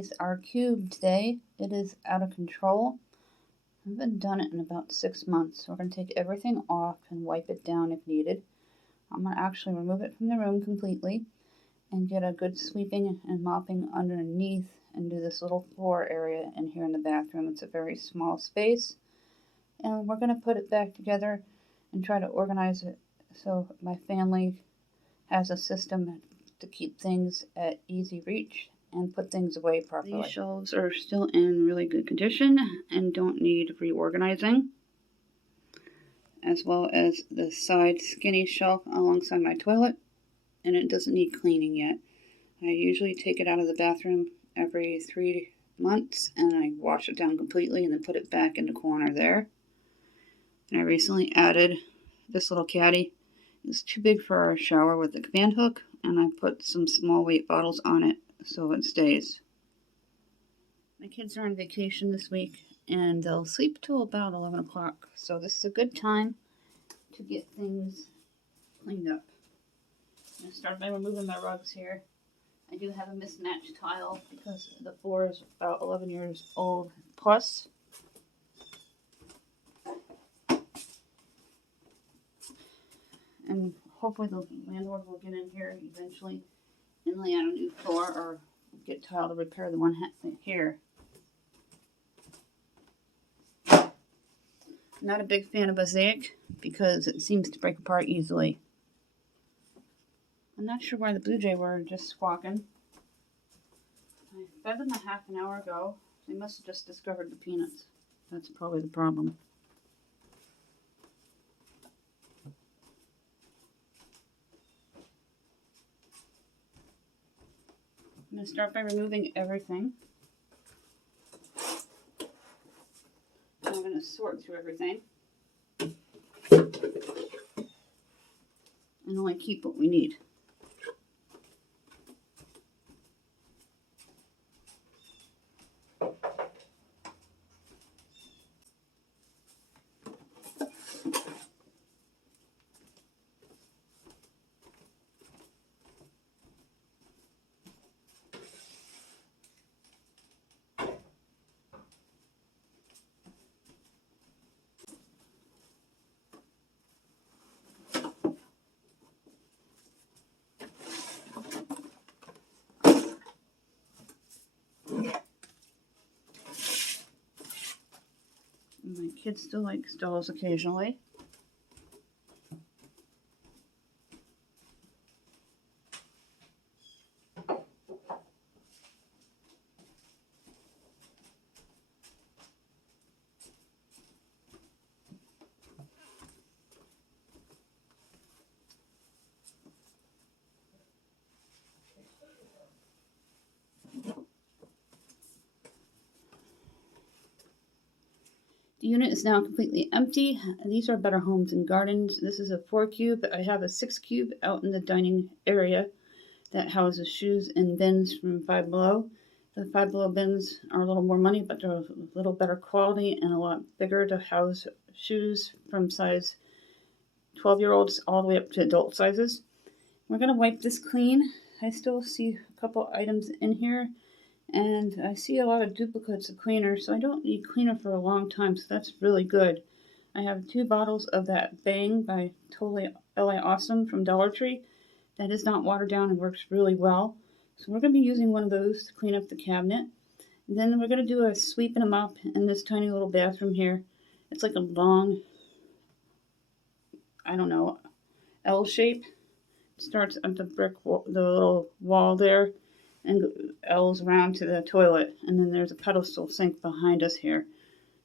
organize our cube today. It is out of control. I haven't done it in about 6 months. We're going to take everything off and wipe it down if needed. I'm going to actually remove it from the room completely and get a good sweeping and mopping underneath and do this little floor area in here in the bathroom. It's a very small space. And we're going to put it back together and try to organize it so my family has a system to keep things at easy reach and put things away properly. These shelves are still in really good condition and don't need reorganizing, as well as the side skinny shelf alongside my toilet, and it doesn't need cleaning yet. I usually take it out of the bathroom every 3 months and I wash it down completely and then put it back in the corner there. And I recently added this little caddy. It's too big for our shower with the command hook, and I put some small weight bottles on it so it stays. My kids are on vacation this week and they'll sleep till about 11 o'clock, so this is a good time to get things cleaned up. I'm going to start by removing my rugs here. I do have a mismatched tile because the floor is about 11 years old plus. And hopefully the landlord will get in here eventually and lay out a new floor or get tile to repair the one here. I'm not a big fan of mosaic because it seems to break apart easily. I'm not sure why the blue jay were just squawking. I fed them a half an hour ago. They must have just discovered the peanuts. That's probably the problem. I'm going to start by removing everything. And I'm going to sort through everything. And only keep what we need. My kids still like dolls occasionally. The unit is now completely empty. These are Better Homes and Gardens. This is a 4 cube. I have a 6 cube out in the dining area that houses shoes and bins from Five Below. The Five Below bins are a little more money, but they're a little better quality and a lot bigger to house shoes from size 12-year-olds all the way up to adult sizes. We're going to wipe this clean. I still see a couple items in here. And I see a lot of duplicates of cleaner, so I don't need cleaner for a long time, so that's really good. I have 2 bottles of that Bang by Totally LA Awesome from Dollar Tree. That is not watered down and works really well. So we're going to be using one of those to clean up the cabinet. And then we're going to do a sweep and a mop in this tiny little bathroom here. It's like a long, I don't know, L shape. It starts at the brick wall, the little wall there, and L's around to the toilet, and then there's a pedestal sink behind us here.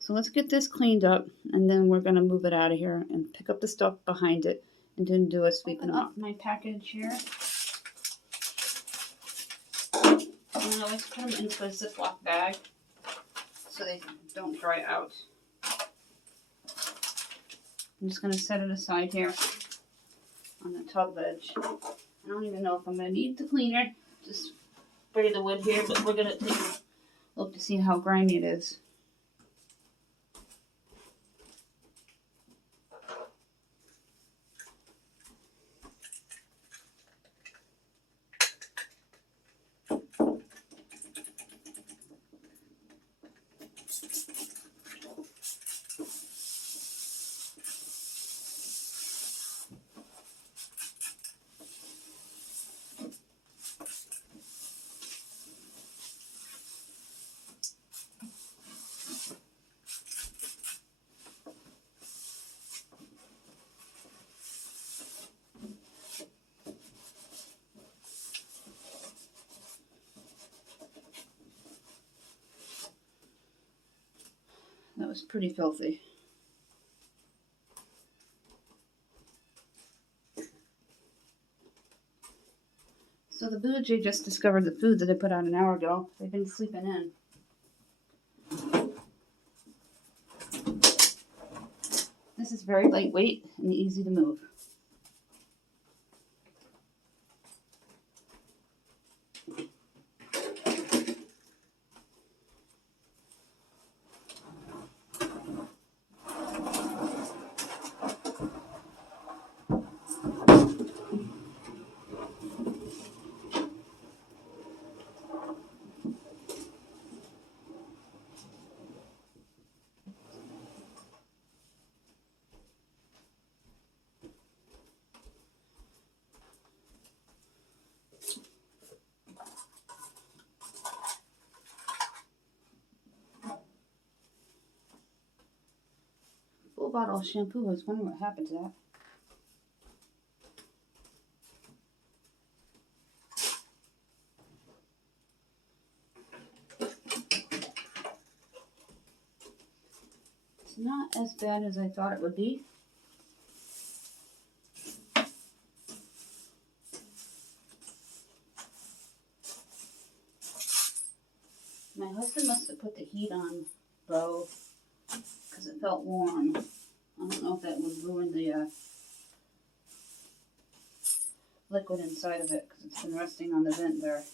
So let's get this cleaned up, and then we're going to move it out of here and pick up the stuff behind it and then do a sweep and up. My package here. And I always put them into a Ziploc bag so they don't dry out. I'm just going to set it aside here on the tub ledge. I don't even know if I'm going to need the cleaner. Just spray the wood here, but we're going to take a look to see how grimy it is. it's pretty filthy. So the Blue Jay just discovered the food that I put out an hour ago. They've been sleeping in. This is very lightweight and easy to move. Full bottle of shampoo. I was wondering what happened to that. It's not as bad as I thought it would be. My husband must have put the heat on low because it felt warm. I don't know if that would ruin the liquid inside of it because it's been resting on the vent there.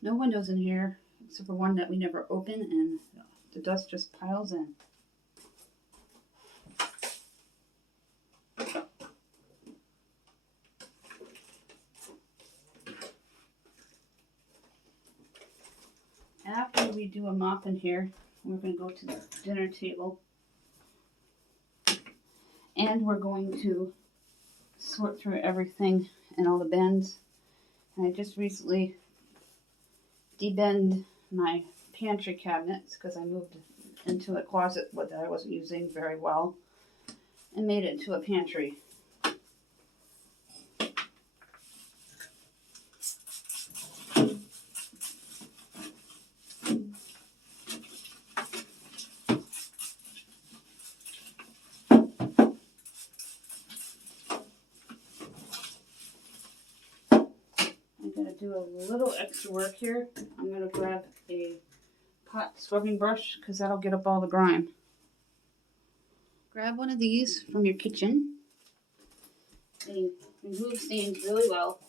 No windows in here, except for one that we never open, and the dust just piles in. After we do a mop in here, we're going to go to the dinner table, and we're going to sort through everything in all the bins. And I just recently debend my pantry cabinets because I moved into a closet that I wasn't using very well and made it into a pantry. I'm going to do a little extra work here. I'm going to grab a pot scrubbing brush because that'll get up all the grime. Grab one of these from your kitchen. They remove stains really well.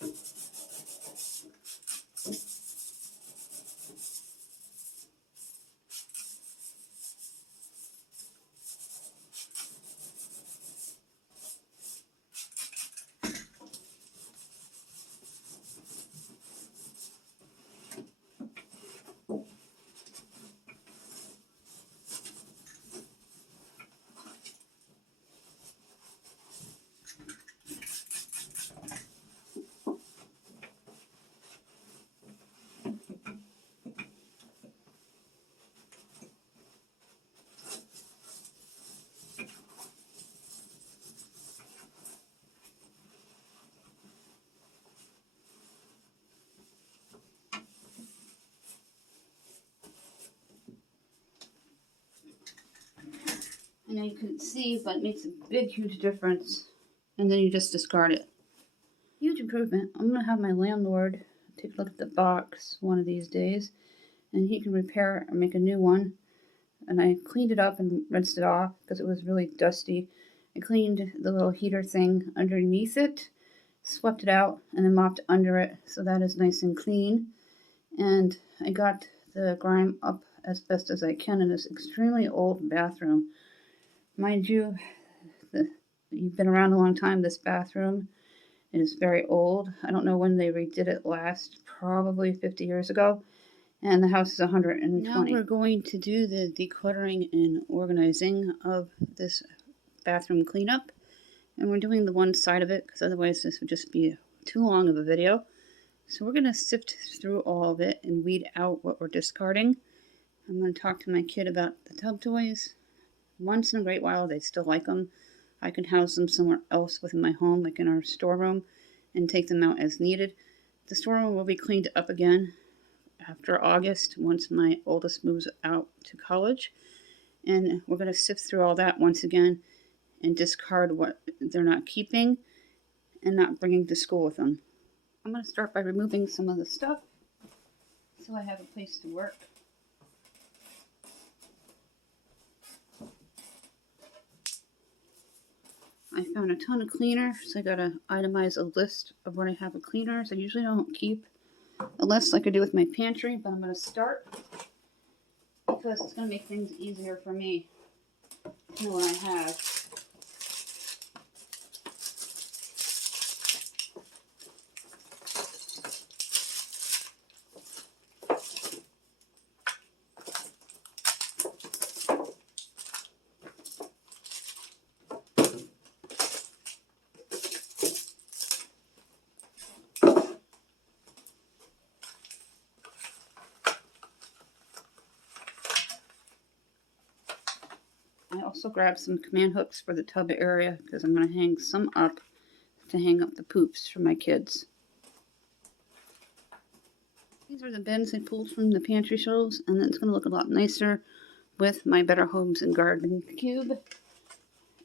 I know you couldn't see, but it makes a big, huge difference. And then you just discard it. Huge improvement. I'm going to have my landlord take a look at the box one of these days, and he can repair it or make a new one. And I cleaned it up and rinsed it off because it was really dusty. I cleaned the little heater thing underneath it, swept it out, and then mopped under it, so that is nice and clean. And I got the grime up as best as I can in this extremely old bathroom. Mind you, you've been around a long time. This bathroom is very old. I don't know when they redid it last, probably 50 years ago. And the house is 120. Now we're going to do the decluttering and organizing of this bathroom cleanup. And we're doing the one side of it because otherwise this would just be too long of a video. So we're going to sift through all of it and weed out what we're discarding. I'm going to talk to my kid about the tub toys. Once in a great while, they still like them. I can house them somewhere else within my home, like in our storeroom, and take them out as needed. The storeroom will be cleaned up again after August, once my oldest moves out to college. And we're going to sift through all that once again and discard what they're not keeping and not bringing to school with them. I'm going to start by removing some of the stuff so I have a place to work. I found a ton of cleaners, so I gotta itemize a list of what I have of cleaners. I usually don't keep a list like I do with my pantry, but I'm gonna start because it's gonna make things easier for me to know what I have. I also grabbed some command hooks for the tub area because I'm going to hang some up to hang up the poops for my kids. These are the bins I pulled from the pantry shelves, and it's going to look a lot nicer with my Better Homes and Garden cube.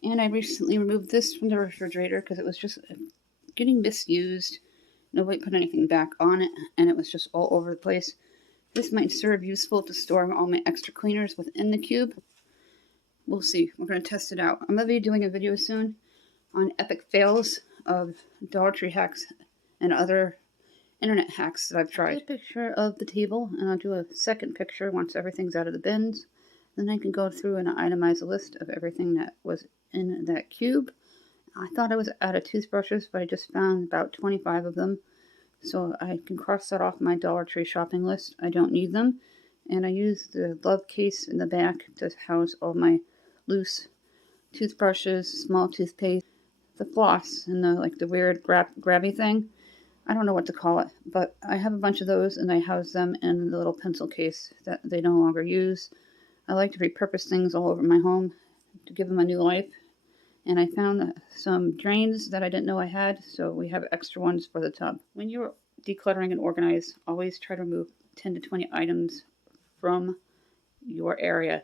And I recently removed this from the refrigerator because it was just getting misused. Nobody put anything back on it, and it was just all over the place. This might serve useful to store all my extra cleaners within the cube. We'll see. We're going to test it out. I'm going to be doing a video soon on epic fails of Dollar Tree hacks and other internet hacks that I've tried. I'll take a picture of the table, and I'll do a second picture once everything's out of the bins. Then I can go through and itemize a list of everything that was in that cube. I thought I was out of toothbrushes, but I just found about 25 of them. So I can cross that off my Dollar Tree shopping list. I don't need them. And I use the glove case in the back to house all my loose toothbrushes, small toothpaste, the floss, and the weird grabby thing. I don't know what to call it, but I have a bunch of those, and I house them in the little pencil case that they no longer use. I like to repurpose things all over my home to give them a new life. And I found some drains that I didn't know I had, so we have extra ones for the tub. When you're decluttering and organized, always try to remove 10 to 20 items from your area.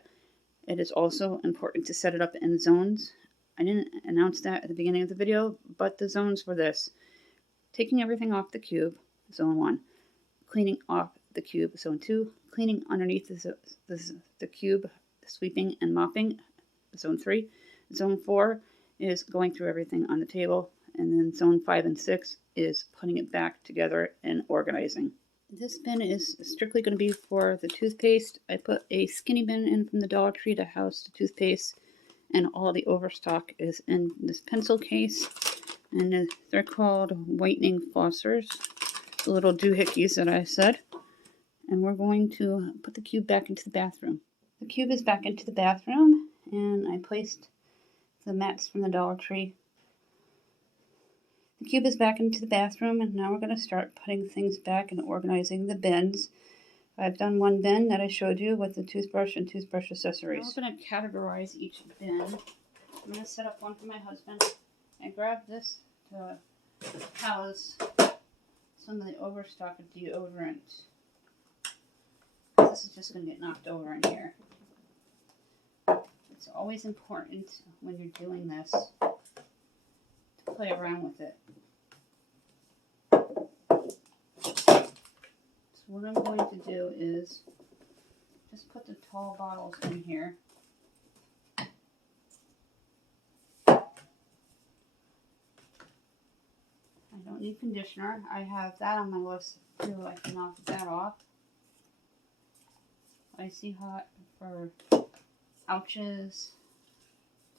It is also important to set it up in zones. I didn't announce that at the beginning of the video, but the zones were this. Taking everything off the cube, zone 1. Cleaning off the cube, zone 2. Cleaning underneath the cube, sweeping and mopping, zone 3. Zone 4 is going through everything on the table, and then zone 5 and 6 is putting it back together and organizing. This bin is strictly going to be for the toothpaste. I put a skinny bin in from the Dollar Tree to house the toothpaste, and all the overstock is in this pencil case, and they're called whitening flossers, the little doohickeys that I said. And we're going to put the cube back into the bathroom. The cube is back into the bathroom, and I placed the mats from the Dollar Tree. The cube is back into the bathroom, and now we're going to start putting things back and organizing the bins. I've done one bin that I showed you with the toothbrush and toothbrush accessories. Now we're going to categorize each bin. I'm going to set up one for my husband. I grabbed this to house some of the overstock of deodorant. This is just going to get knocked over in here. It's always important when you're doing this to play around with it. So what I'm going to do is just put the tall bottles in here. I don't need conditioner. I have that on my list too. I can knock that off. Icy hot for ouches.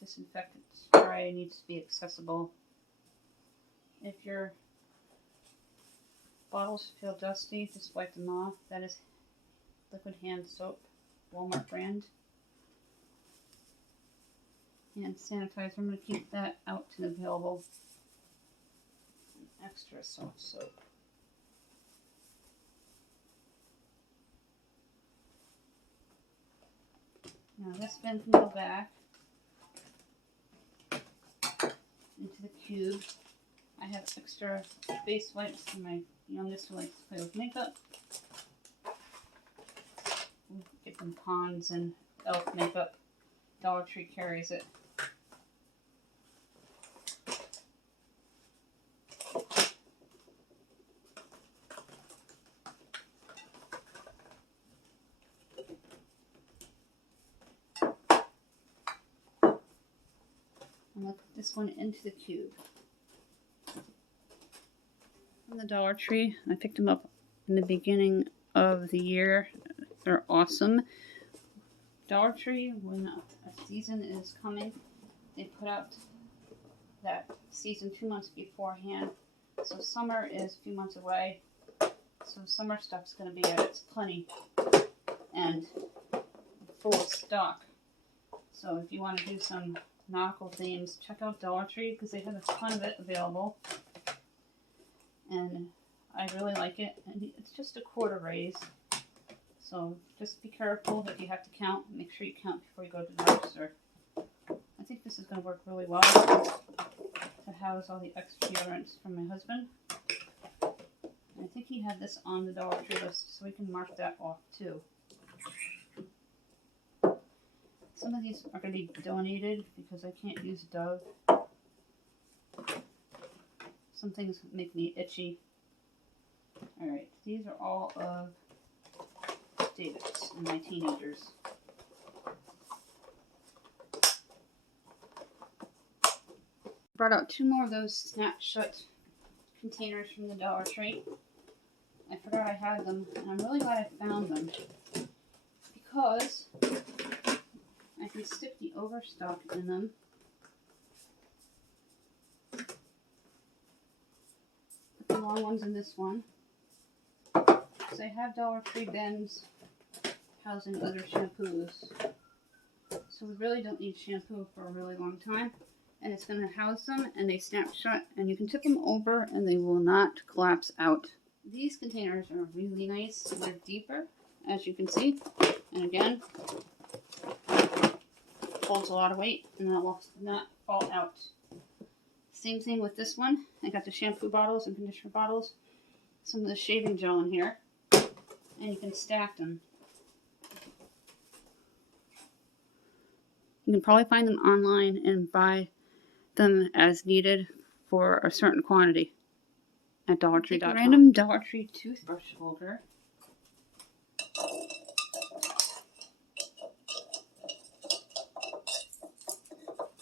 Disinfectant spray needs to be accessible. If your bottles feel dusty, just wipe them off. That is liquid hand soap, Walmart brand. Hand sanitizer, I'm going to keep that out and available. Extra soft soap. Now this bin can go back into the cube. I have extra face wipes for my youngest who likes to play with makeup. Get them Pond's and Elf makeup. Dollar Tree carries it. I'm going to put this one into the cube. From the Dollar Tree, I picked them up in the beginning of the year. They're awesome. Dollar Tree, when a season is coming, they put out that season 2 months beforehand. So summer is a few months away. So summer stuff's going to be at its plenty and full of stock. So if you want to do some nautical themes, check out Dollar Tree because they have a ton of it available. And I really like it. And it's just a quarter raise. So just be careful if you have to count. Make sure you count before you go to the register. I think this is going to work really well to house all the extra deodorants from my husband. And I think he had this on the Dollar Tree list, so we can mark that off too. Some of these are going to be donated because I can't use Dove. Some things make me itchy. Alright, these are all of David's and my teenagers. Brought out 2 more of those snap shut containers from the Dollar Tree. I forgot I had them, and I'm really glad I found them because I can stick the overstock in them. Put the long ones in this one. So I have Dollar Tree bins housing other shampoos. So we really don't need shampoo for a really long time. And it's going to house them, and they snap shut, and you can tip them over and they will not collapse out. These containers are really nice. They're deeper, as you can see. And again, holds a lot of weight and that will not fall out. Same thing with this one. I got the shampoo bottles and conditioner bottles. Some of the shaving gel in here. And you can stack them. You can probably find them online and buy them as needed for a certain quantity at DollarTree.com. Random Dollar Tree toothbrush holder.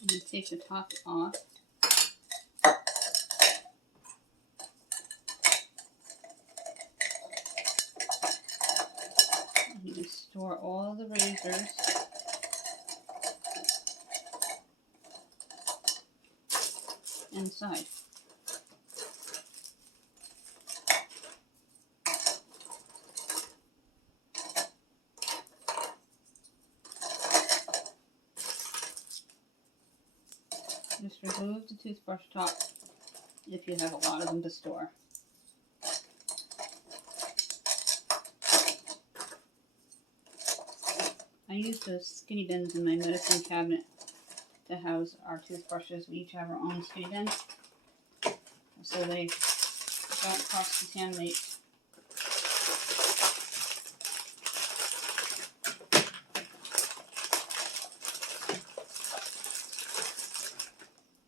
And you take the top off. And you can store all of the razors. Inside. Just remove the toothbrush top if you have a lot of them to store. I use those skinny bins in my medicine cabinet to house our toothbrushes. We each have our own skinny bins, so they don't cross-contaminate.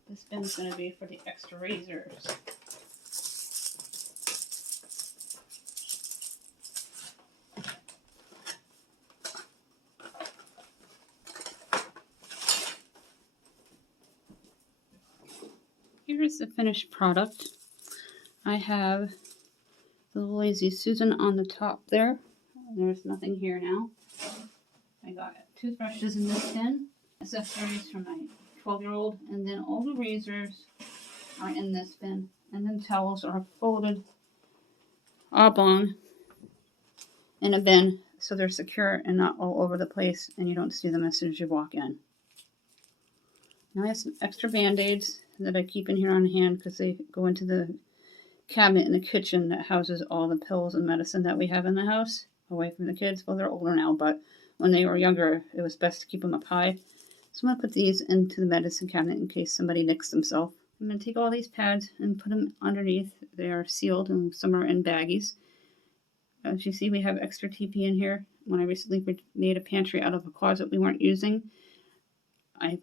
This bin's going to be for the extra razors. Here's the finished product. I have the Lazy Susan on the top there. There's nothing here now. I got toothbrushes in this bin, accessories for my 12-year-old, and then all the razors are in this bin. And then towels are folded oblong in a bin so they're secure and not all over the place and you don't see them as soon as you walk in. Now I have some extra Band-Aids that I keep in here on hand because they go into the cabinet in the kitchen that houses all the pills and medicine that we have in the house away from the kids. Well, they're older now, but when they were younger, it was best to keep them up high. So I'm going to put these into the medicine cabinet in case somebody nicks themselves. I'm going to take all these pads and put them underneath. They are sealed and some are in baggies. As you see, we have extra TP in here. When I recently made a pantry out of a closet we weren't using, I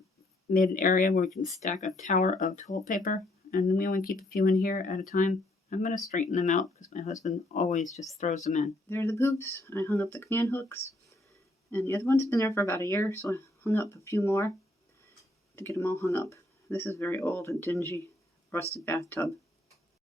made an area where we can stack a tower of toilet paper, and then we only keep a few in here at a time. I'm going to straighten them out because my husband always just throws them in. There are the boots. I hung up the command hooks, and the other one's been there for about a year, so I hung up a few more to get them all hung up. This is very old and dingy, rusted bathtub.